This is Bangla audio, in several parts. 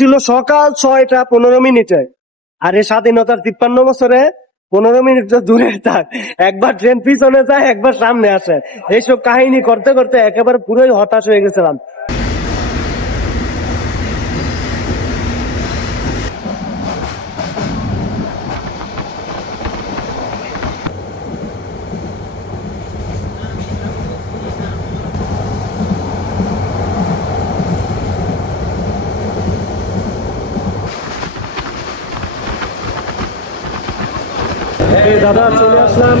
ছিল সকাল ছয়টা পনেরো মিনিটে। আর এই স্বাধীনতার তিপ্পান্ন বছরে পনেরো মিনিট দূরে থাক, একবার ট্রেন পিছনে যায়, একবার সামনে আসে। এইসব কাহিনী করতে করতে একেবারে পুরোই হতাশ হয়ে গেছিলাম এই দাদা চলে আসলাম।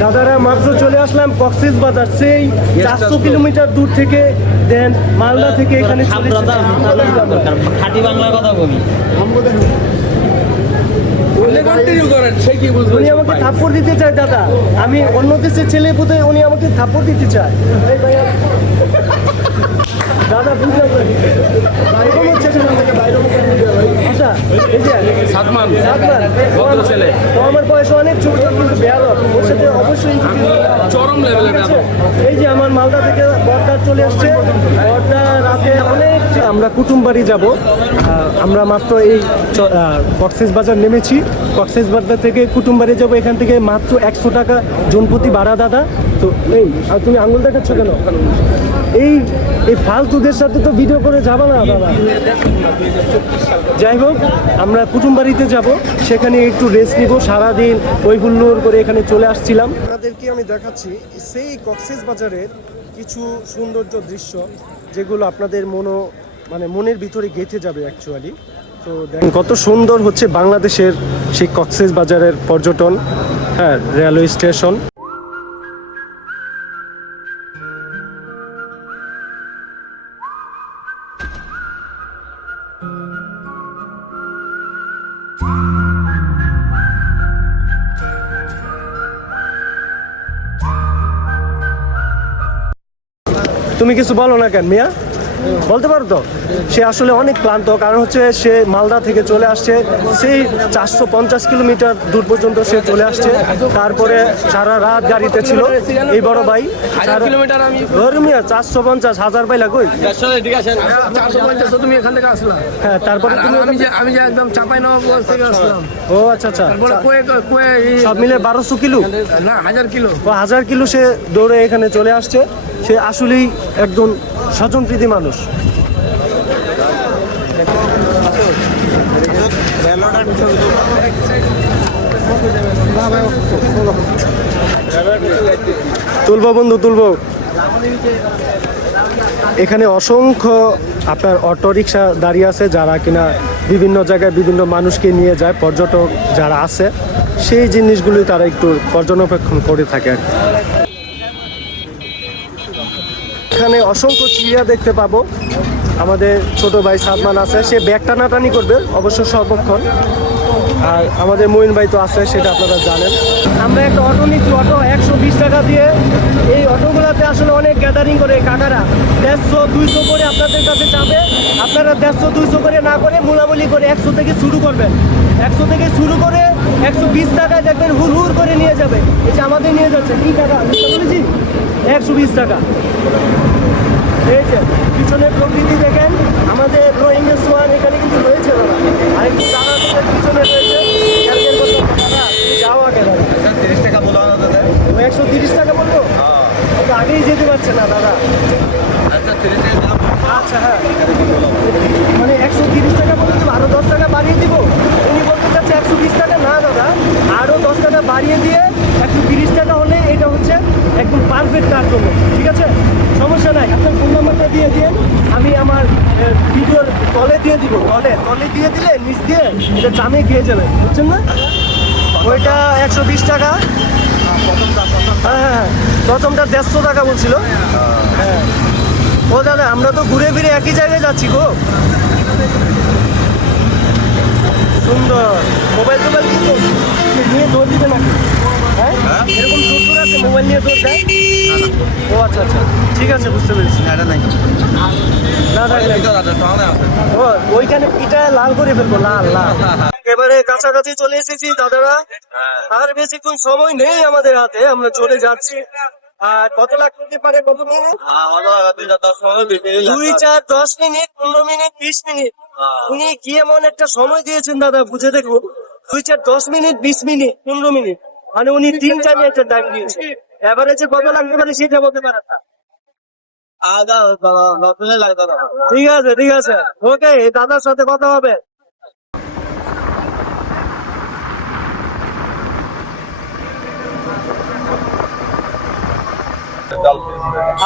দাদারা মাত্র চলে আসলাম কক্সিস বাজার। সেই চারশো কিলোমিটার দূর থেকে দেন মালদা থেকে এখানে চলে এসেছি। বাংলা কথা বলি। উনি আমাকে থাপ্পড় দিতে চায় দাদা। আমি অন্য দেশের ছেলে বোধহয় উনি আমাকে থাপ্পড় দিতে চায়। দাদা বুঝলাম। হচ্ছে আচ্ছা, এই যে, আমার- বয়স অনেক ছোট ছোট কিন্তু বেয়াদব। ওর সাথে অবশ্যই। চরম লেভেলের ব্যাপার এই যে আমার মালদা থেকে বর্দা চলে আসছে বর্দা রাতে অনেক আমরা কুটুম বাড়ি যাব আমরা মাত্র এই কক্সেস বাজার নেমেছি। কক্সেস বাজার থেকে কুটুম বাড়ি যাব। এখান থেকে মাত্র একশো টাকা জনপ্রতি ভাড়া দাদা। তো এই আর তুমি আঙুল দেখাচ্ছ কেন? এই এই ফালতুদের সাথে তো ভিডিও করে যাব না দাদা। যাই হোক আমরা কুটুম বাড়িতে যাব। সেখানে একটু রেস্ট নিব। সারাদিন ওই হুল্লোড় করে এখানে চলে আসছিলাম। আপনাদেরকে আমি দেখাচ্ছি? সেই কক্সেস বাজারের কিছু সৌন্দর্য দৃশ্য যেগুলো আপনাদের মনো মানে মনের ভিতরে গেঁথে যাবে অ্যাকচুয়ালি তো দেখেন কত সুন্দর হচ্ছে বাংলাদেশের সেই কক্সেস বাজারের পর্যটন হ্যাঁ রেলওয়ে স্টেশন তুমি কিছু বলো না কেন মিয়া? বলতে পারো তো? সে আসলে অনেক ক্লান্ত কারণ হচ্ছে সে মালদা থেকে চলে আসছে। সেই চারশো পঞ্চাশ কিলোমিটার দূর পর্যন্ত সে চলে আসছে। তারপরে সারা রাত গাড়িতে ছিল এই বড় ভাই। আমি চারশো পঞ্চাশ হাজার পাইলা কই? ঠিক আছে তুমি এখান থেকে আসলা। হ্যাঁ তারপরে তুমি আমি যে আমি যে একদম চাপাই নবাব থেকে আসলাম। ও আচ্ছা আচ্ছা। সব মিলে বারোশো কিলো? না হাজার কিলো। ও হাজার কিলো সে দৌড়ে এখানে চলে আসছে। সে আসলেই একজন স্বজনপ্রীতি মানুষ। তুলবো বন্ধু, তুলবো এখানে অসংখ্য আপনার অটো রিক্সা দাঁড়িয়ে আছে, যারা কিনা বিভিন্ন জায়গায় বিভিন্ন মানুষকে নিয়ে যায়, পর্যটক যারা আছে, সেই জিনিসগুলি তারা একটু পর্যবেক্ষণ করে থাকে আর। এখানে অসংখ্য চিড়িয়া দেখতে পাবো। আমাদের ছোট ভাই সাদমান আছে, সে ব্যাগ টানাটানি করবে, অবশ্য সর্বক্ষণ। আর আমাদের মইন ভাই তো আছে, সেটা আপনারা জানেন। আমরা একটা অটো নিচ্ছি অটো একশো বিশ টাকা দিয়ে। এই অটোগুলোতে আসলে অনেক গ্যাদারিং করে কাকারা। দেড়শো, দুইশো করে আপনাদের কাছে চাবে আপনারা দেড়শো, দুইশো করে না করে মুলামুলি করে একশো থেকে শুরু করবেন। একশো থেকে শুরু করে একশো বিশ টাকায় দেখবেন হুর হুর করে নিয়ে যাবে। এই যে আমাদের নিয়ে যাচ্ছে। কি টাকা বুঝতে পেরেছি? একশো বিশ টাকা। ঠিক আছে পিছনে প্রকৃতি দেখেন আমাদের রোহিঙ্গা সোয়ান এখানে কিন্তু রয়েছে দাদা। আরেকটু দাদা পিছনে রয়েছে একশো তিরিশ টাকা বলব তো আগেই যেতে পারছে না দাদা। আচ্ছা আচ্ছা হ্যাঁ মানে একশো তিরিশ টাকা বলে দেবো আরও দশ টাকা বাড়িয়ে দিব উনি বলতে চাচ্ছে একশো বিশ টাকা না দাদা আরও দশ টাকা বাড়িয়ে দিয়ে একশো তিরিশ টাকা হলে এটা হচ্ছে একদম পারফেক্ট তার জন্য ঠিক আছে? সমস্যা নাই আপনার ফোন নাম্বারটা দিয়ে দিন আমি আমার ভিডিওর তলে দিয়ে দিব তলে তলে দিয়ে দিলে নিচ দিয়ে এটা চামে খেয়ে যাবে বুঝছেন না? ওইটা একশো বিশ টাকা। হ্যাঁ হ্যাঁ প্রথমটা দেড়শো টাকা বলছিল। হ্যাঁ ও দাদা আমরা তো ঘুরে ফিরে একই জায়গায় যাচ্ছি গো। সুন্দর। মোবাইল টোবাইল কিন্তু নিয়ে দৌড় দিবে নাকি? হ্যাঁ? এরকম মোবাইল নিয়ে দেয়? ও আচ্ছা আচ্ছা। ঠিক আছে বুঝতে পেরেছি। এটা নাই। না আছে। ও ওইখানে পিঠা লাল করে ফেলব লাল লাল। এবারে কাছাকাছি চলে এসেছি দাদারা। আর বেশিক্ষণ সময় নেই আমাদের হাতে আমরা চলে যাচ্ছি। আর কত লাখ হতে পারে কত মিনিট? দুই চার দশ মিনিট পনেরো মিনিট বিশ মিনিট। উনি কি এমন একটা সময় দিয়েছেন দাদা বুঝে দেখুন। দুই চার দশ মিনিট বিশ মিনিট পনেরো মিনিট। মানে উনি তিন টাইমে একটা টাইম দিয়েছে। এভারেজে কত লাগতে পারে সেটা বলতে পারে না। ঠিক আছে ঠিক আছে। ওকে দাদার সাথে কথা হবে।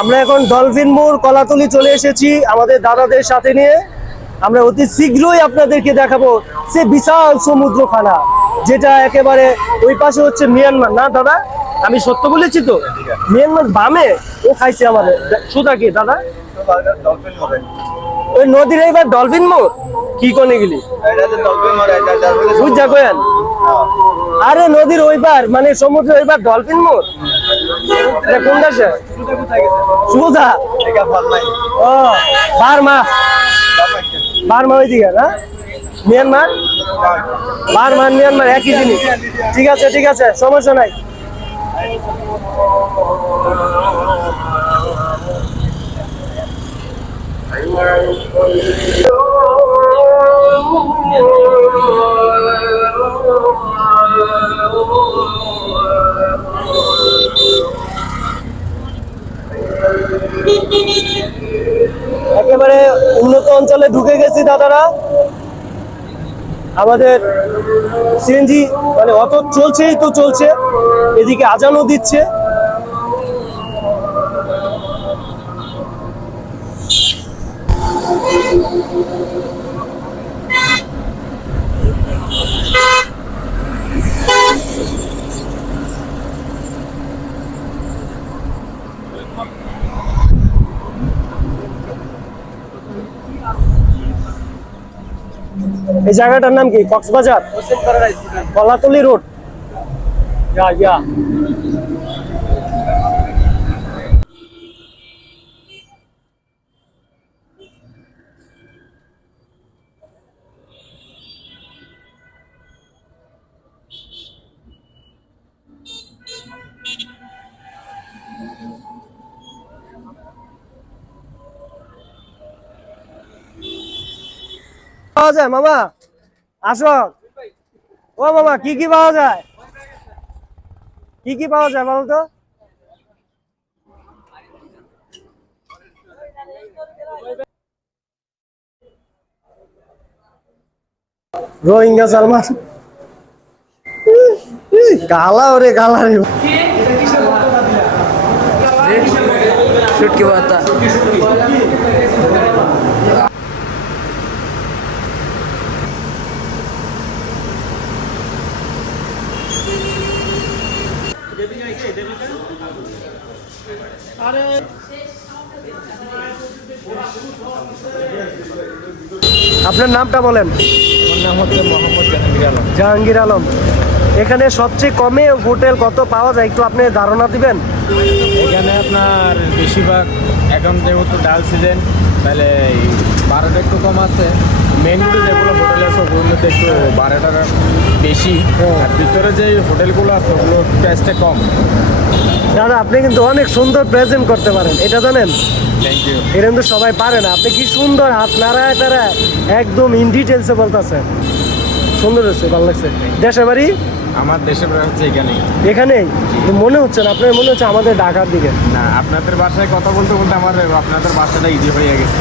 আমরা এখন ডলফিন মোড় কলাতলি চলে এসেছি আমাদের দাদাদের সাথে নিয়ে। আমরা অতি শীঘ্রই আপনাদেরকে দেখাবো সে বিশাল সমুদ্রখানা। যেটা একেবারে ওই পাশে হচ্ছে মিয়ানমার। না দাদা আমি সত্য বলেছি তো? মিয়ানমার বামে? ও খাইছে আমাদের সুদা কি দাদা? ওই নদীর এইবার ডলফিন মোড়? কি কোনে গেলি? মরে বুঝা কোয়েন? আরে নদীর ওইবার মানে সমুদ্রের ওইবার ডলফিন মোড়? এটা কোন দেশে? সুদা এটা ফল নাই ও বার্মা বার্মা ওইদিকে না? মিয়ানমার? বার্মা আর মিয়ানমার, একই জিনিস। ঠিক আছে ঠিক আছে, সমস্যা নাই। একেবারে উন্নত অঞ্চলে ঢুকে গেছি দাদারা। আমাদের সিএনজি মানে অত চলছেই তো চলছে। এদিকে আজানও দিচ্ছে। এই জায়গাটার নাম কি? কক্সবাজার? কলাতলি রোড। ইয়া ইয়া পাওয়া যায় মামা? আসো। ও মামা, কি কি পাওয়া যায়? কি কি পাওয়া যায় বলো তো? রোহিঙ্গা সালমান। কালা ওরে কালা রে। শুটকি বাতা আপনার নামটা বলেন। নাম হচ্ছে মোহাম্মদ জাহাঙ্গীর আলম। জাহাঙ্গীর আলম। এখানে সবচেয়ে কমে হোটেল কত পাওয়া যায়? একটু আপনি ধারণা দিবেন? এখানে আপনার বেশিরভাগ এখন যেহেতু ডাল সিজন তাহলে বারোটা একটু কম আছে। মেনলি যেগুলো হোটেল আছে ওগুলোতে একটু ভাড়াটা বেশি। আর ভিতরে যে হোটেলগুলো আছে ওগুলো প্রাইসটা কম। দাদা আপনি কিন্তু অনেক সুন্দর প্রেজেন্ট করতে পারেন। এটা জানেন? থ্যাংক ইউ এটা কিন্তু সবাই পারে না। আপনি কি সুন্দর হাত নাড়ায় টাড়ায় একদম ইন ডিটেলসে বলতেছেন। সুন্দর হচ্ছে ভালো লাগছে। দেশের বাড়ি? আমার দেশের প্রায় হচ্ছে এখানেই। এখানেই? মনে হচ্ছে না আপনার মনে হচ্ছে আমাদের ঢাকার দিকে? না আপনাদের বাসায় কথা বলতে বলতে আমার আপনাদের বাসাটা ইজি হয়ে গেছে।